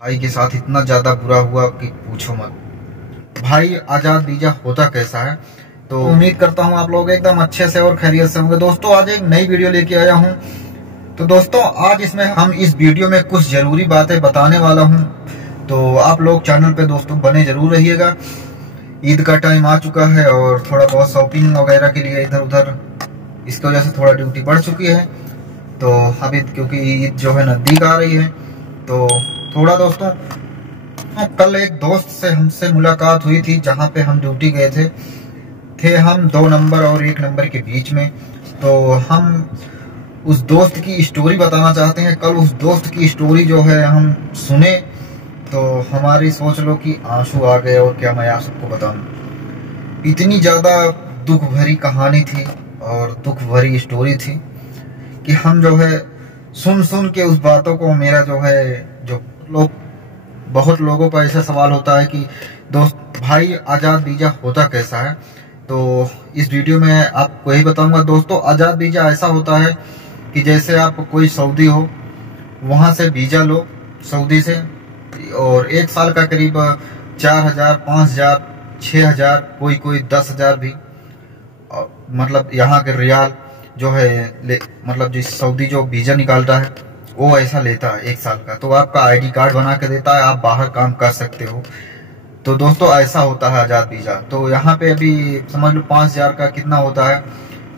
भाई के साथ इतना ज्यादा बुरा हुआ कि पूछो मत। भाई आजाद वीजा होता कैसा है, तो उम्मीद करता हूँ आप लोग एकदम अच्छे से और खैरियत से होंगे। दोस्तों आज एक नई वीडियो लेके आया हूँ। तो दोस्तों आज इसमें हम इस वीडियो में कुछ जरूरी बातें बताने वाला हूँ, तो आप लोग चैनल पे दोस्तों बने जरूर रहिएगा। ईद का टाइम आ चुका है और थोड़ा बहुत शॉपिंग वगैरह के लिए इधर उधर, इसकी वजह से थोड़ा ड्यूटी बढ़ चुकी है। तो अभी क्योंकि ईद जो है नजदीक आ रही है, तो थोड़ा दोस्तों कल एक दोस्त से हमसे मुलाकात हुई थी, जहाँ पे हम ड्यूटी गए थे हम 2 नंबर और 1 नंबर के बीच में। तो हम उस दोस्त की स्टोरी बताना चाहते हैं। कल उस दोस्त की स्टोरी जो है हम सुने तो हमारी सोच लो कि आंसू आ गए, और क्या मैं आप सबको बताऊं। इतनी ज्यादा दुख भरी कहानी थी और दुख भरी स्टोरी थी कि हम जो है सुन के उस बातों को, मेरा जो है जो लोग, बहुत लोगों का ऐसा सवाल होता है कि दोस्त भाई आजाद वीजा होता कैसा है, तो इस वीडियो में आपको यही बताऊंगा। दोस्तों आजाद वीजा ऐसा होता है कि जैसे आप कोई सऊदी हो, वहां से वीजा लो सऊदी से, और 1 साल का करीब 4,000, 5,000, 6,000, कोई 10,000 भी, मतलब यहाँ के रियाल जो है मतलब जिस सऊदी जो वीजा निकालता है वो ऐसा लेता है 1 साल का। तो आपका आईडी कार्ड बना के देता है, आप बाहर काम कर सकते हो। तो दोस्तों ऐसा होता है आजाद वीजा। तो यहाँ पे अभी समझ लो 5,000 का कितना होता है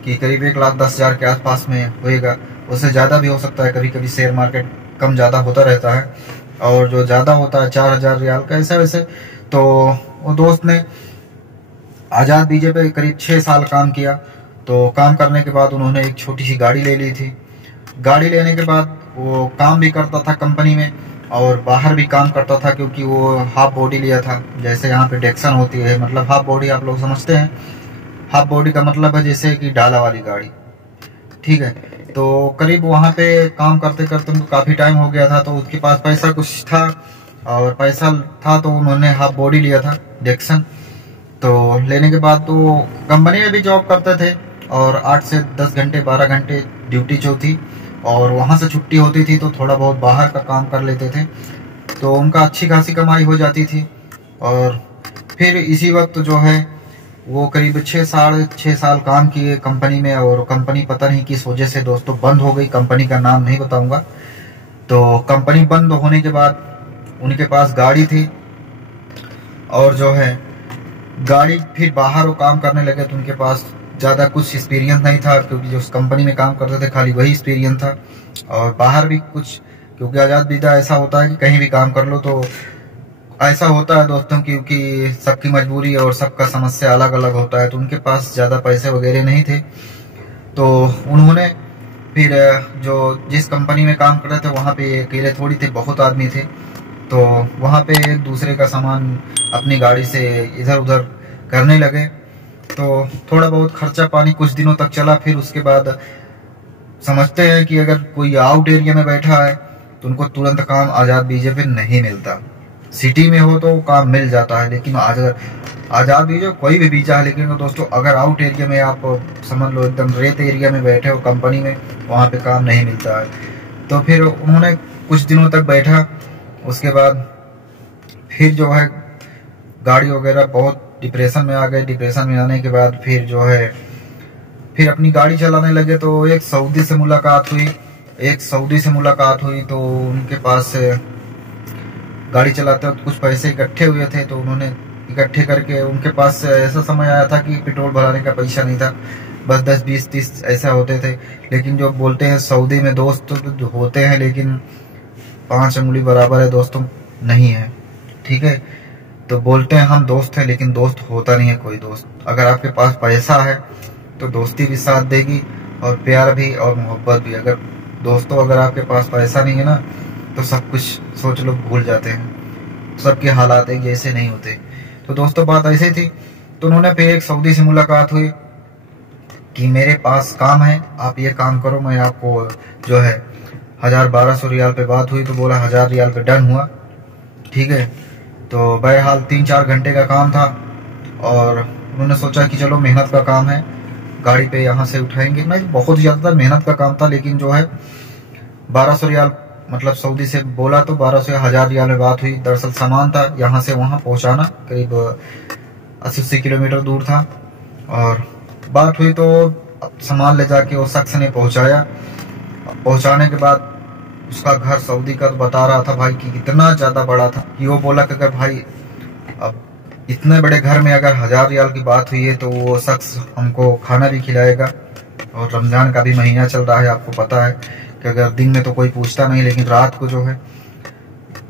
कि करीब 1,10,000 के आसपास में होएगा। उससे ज्यादा भी हो सकता है, कभी कभी शेयर मार्केट कम ज्यादा होता रहता है, और जो ज्यादा होता है 4,000 रियाल का, ऐसा वैसे। तो वो दोस्त ने आजाद वीजे पे करीब 6 साल काम किया। तो काम करने के बाद उन्होंने एक छोटी सी गाड़ी ले ली थी। गाड़ी लेने के बाद वो काम भी करता था कंपनी में और बाहर भी काम करता था, क्योंकि वो हाफ बॉडी लिया था। जैसे यहाँ पे डेक्सन होती है, मतलब हाफ बॉडी आप लोग समझते हैं। हाफ बॉडी का मतलब है जैसे कि डाला वाली गाड़ी, ठीक है। तो करीब वहाँ पे काम करते करते उनको काफी टाइम हो गया था, तो उसके पास पैसा कुछ था, और पैसा था तो उन्होंने हाफ बॉडी लिया था डेक्सन। तो लेने के बाद तो कंपनी में भी जॉब करते थे, और 8 से 10 घंटे 12 घंटे ड्यूटी जो थी, और वहां से छुट्टी होती थी तो थोड़ा बहुत बाहर का काम कर लेते थे। तो उनका अच्छी खासी कमाई हो जाती थी। और फिर इसी वक्त जो है वो करीब 6 साल काम किए कंपनी में, और कंपनी पता नहीं किस वजह से दोस्तों बंद हो गई। कंपनी का नाम नहीं बताऊंगा। तो कंपनी बंद होने के बाद उनके पास गाड़ी थी, और जो है गाड़ी, फिर बाहर वो काम करने लगे तो उनके पास ज्यादा कुछ एक्सपीरियंस नहीं था, क्योंकि जो कंपनी में काम करते थे खाली वही एक्सपीरियंस था। और बाहर भी कुछ, क्योंकि आजाद वीजा ऐसा होता है कि कहीं भी काम कर लो। तो ऐसा होता है दोस्तों, क्योंकि सबकी मजबूरी और सबका समस्या अलग अलग होता है। तो उनके पास ज्यादा पैसे वगैरह नहीं थे। तो उन्होंने फिर जो जिस कंपनी में काम कर रहे थे वहां पे अकेले थोड़ी थे, बहुत आदमी थे। तो वहां पे एक दूसरे का सामान अपनी गाड़ी से इधर उधर करने लगे। तो थोड़ा बहुत खर्चा पानी कुछ दिनों तक चला। फिर उसके बाद समझते हैं कि अगर कोई आउट एरिया में बैठा है तो उनको तुरंत काम आजाद वीजे पे नहीं मिलता। सिटी में हो तो काम मिल जाता है, लेकिन आजाद वीजा कोई भी वीजा है, लेकिन दोस्तों अगर आउट एरिया में आप समझ लो एकदम रेत एरिया में बैठे हो कंपनी में, वहां पे काम नहीं मिलता है। तो फिर उन्होंने कुछ दिनों तक बैठा। उसके बाद फिर जो है गाड़ी वगैरह, बहुत डिप्रेशन में आ गए। डिप्रेशन में आने के बाद फिर जो है फिर अपनी गाड़ी चलाने लगे। तो एक सऊदी से मुलाकात हुई। तो उनके पास गाड़ी चलाते वक्त कुछ पैसे इकट्ठे हुए थे, तो उन्होंने इकट्ठे करके, उनके पास ऐसा समय आया था कि पेट्रोल भराने का पैसा नहीं था, बस 10, 20, 30 ऐसा होते थे। लेकिन जो बोलते हैं सऊदी में दोस्त तो होते हैं, लेकिन 5 उंगली बराबर है दोस्तों नहीं है, ठीक है। तो बोलते हैं हम दोस्त हैं, लेकिन दोस्त होता नहीं है कोई दोस्त। अगर आपके पास पैसा है तो दोस्ती भी साथ देगी, और प्यार भी और मोहब्बत भी। अगर आपके पास पैसा नहीं है ना, तो सब कुछ सोच लो भूल जाते हैं। सबके हालात एक जैसे नहीं होते। तो दोस्तों बात ऐसे थी। तो उन्होंने फिर एक सऊदी से मुलाकात हुई कि मेरे पास काम है, आप ये काम करो, मैं आपको जो है 1,000-1,200 रियाल पे बात हुई। तो बोला 1,000 रियाल पे डन हुआ, ठीक है। तो बहरहाल 3-4 घंटे का काम था, और उन्होंने सोचा कि चलो मेहनत का काम है, गाड़ी पे यहाँ से उठाएंगे। नहीं, बहुत ज्यादा मेहनत का काम था, लेकिन जो है 1,200 रियाल मतलब सऊदी से बोला तो 1200 से 1000 रियाल में बात हुई। दरअसल सामान था यहाँ से वहाँ पहुँचाना, करीब 80 किलोमीटर दूर था। और बात हुई तो सामान ले जाके वो शख्स ने पहुँचाया। पहुँचाने के बाद उसका घर सऊदी का बता रहा था भाई कि इतना ज़्यादा बड़ा था कि वो बोला कि अगर भाई अब इतने बड़े घर में अगर 1000 रियाल की बात हुई है तो वो शख्स हमको खाना भी खिलाएगा। और रमज़ान का भी महीना चल रहा है, आपको पता है कि अगर दिन में तो कोई पूछता नहीं, लेकिन रात को जो है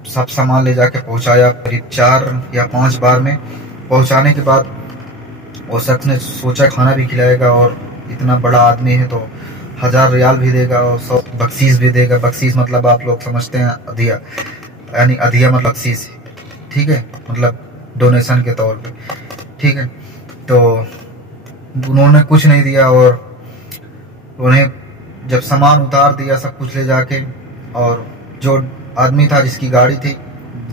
सब सामान ले जाके पहुंचाया। करीब 4 या 5 बार में पहुंचाने के बाद वो शख्स ने सोचा खाना भी खिलाएगा और इतना बड़ा आदमी है तो 1000 रियाल भी देगा और 100 बख्शीश भी देगा। बख्शीश मतलब आप लोग समझते हैं अदिया, यानी अदिया मतलब बख्शीश, ठीक है, मतलब डोनेशन के तौर पे, ठीक है। तो उन्होंने कुछ नहीं दिया और उन्हें जब सामान उतार दिया सब कुछ ले जाके, और जो आदमी था जिसकी गाड़ी थी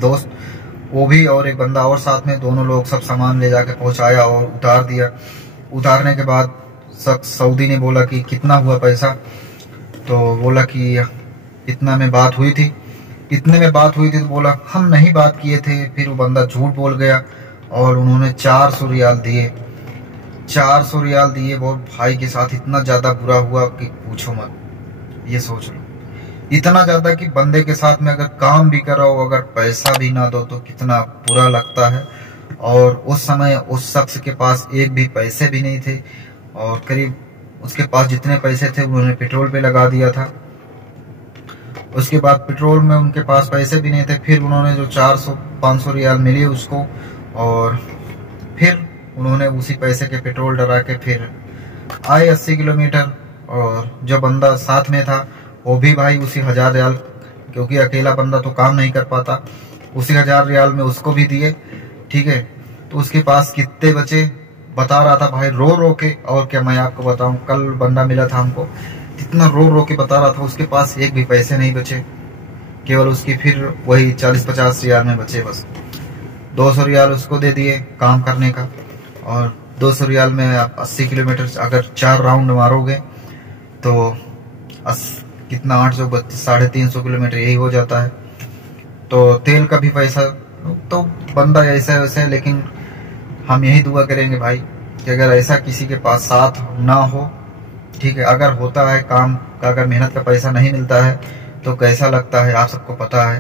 दोस्त, वो भी और एक बंदा और साथ में, दोनों लोग सब सामान ले जाके पहुंचाया और उतार दिया। उतारने के बाद सऊदी ने बोला कि कितना हुआ पैसा, तो बोला कि इतना में बात हुई थी। इतने में बात हुई थी तो बोला हम नहीं बात किए थे। फिर वो बंदा झूठ बोल गया और उन्होंने 400 रियाल दिए। 400 रियाल दिए। वो भाई के साथ इतना ज़्यादा बुरा हुआ कि पूछो मत। ये सोच लो, इतना ज़्यादा कि बंदे के साथ में अगर काम भी करो, अगर पैसा भी ना दो तो कितना बुरा लगता है। और उस समय उस शख्स के पास एक भी पैसे भी नहीं थे और करीब उसके पास जितने पैसे थे उन्होंने पेट्रोल पे लगा दिया था। उसके बाद पेट्रोल में उनके पास पैसे भी नहीं थे। फिर उन्होंने जो 400-500 रियाल मिली उसको, और फिर उन्होंने उसी पैसे के पेट्रोल डरा के फिर आए 80 किलोमीटर। और जो बंदा साथ में था वो भी भाई उसी 1000 रियाल, क्योंकि अकेला बंदा तो काम नहीं कर पाता, उसी 1000 रियाल में उसको भी दिए, ठीक है। तो उसके पास कितने बचे बता रहा था भाई, रो रो के। और क्या मैं आपको बताऊं, कल बंदा मिला था हमको, इतना रो रो के बता रहा था उसके पास एक भी पैसे नहीं बचे, केवल उसकी फिर वही 40-50 रियाल में बचे बस। 200 रियाल उसको दे दिए काम करने का, और 200 रियाल में आप 80 किलोमीटर अगर 4 राउंड मारोगे तो कितना 832 350 किलोमीटर यही हो जाता है। तो तेल का भी पैसा, तो बंदा ऐसा वैसा है। लेकिन हम यही दुआ करेंगे भाई कि अगर ऐसा किसी के पास साथ ना हो, ठीक है, अगर होता है काम का, अगर मेहनत का पैसा नहीं मिलता है तो कैसा लगता है आप सबको पता है।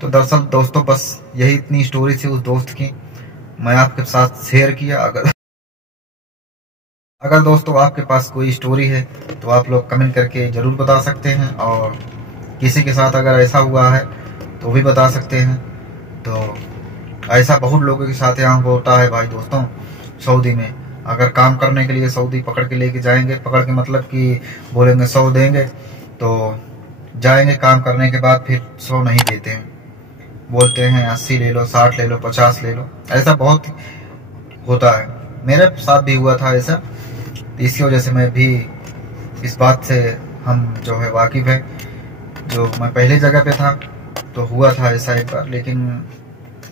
तो दरअसल दोस्तों बस यही इतनी स्टोरी थी उस दोस्त की, मैं आपके साथ शेयर किया। अगर दोस्तों आपके पास कोई स्टोरी है तो आप लोग कमेंट करके ज़रूर बता सकते हैं, और किसी के साथ अगर ऐसा हुआ है तो भी बता सकते हैं। तो ऐसा बहुत लोगों के साथ यहाँ होता है भाई दोस्तों। सऊदी में अगर काम करने के लिए सऊदी पकड़ के लेके जाएंगे, पकड़ के मतलब कि बोलेंगे 100 देंगे, तो जाएंगे, काम करने के बाद फिर 100 नहीं देते हैं, बोलते हैं 80 ले लो, 60 ले लो, 50 ले लो। ऐसा बहुत होता है, मेरे साथ भी हुआ था ऐसा। इसकी वजह से मैं भी इस बात से हम जो है वाकिफ़ है। जो मैं पहले जगह पे था तो हुआ था ऐसा एक बार, लेकिन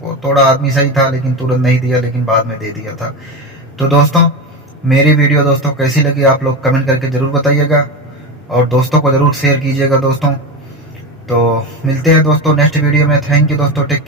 वो थोड़ा आदमी सही था, लेकिन तुरंत नहीं दिया, लेकिन बाद में दे दिया था। तो दोस्तों मेरी वीडियो दोस्तों कैसी लगी आप लोग कमेंट करके ज़रूर बताइएगा, और दोस्तों को ज़रूर शेयर कीजिएगा दोस्तों। तो मिलते हैं दोस्तों नेक्स्ट वीडियो में। थैंक यू दोस्तों, टेक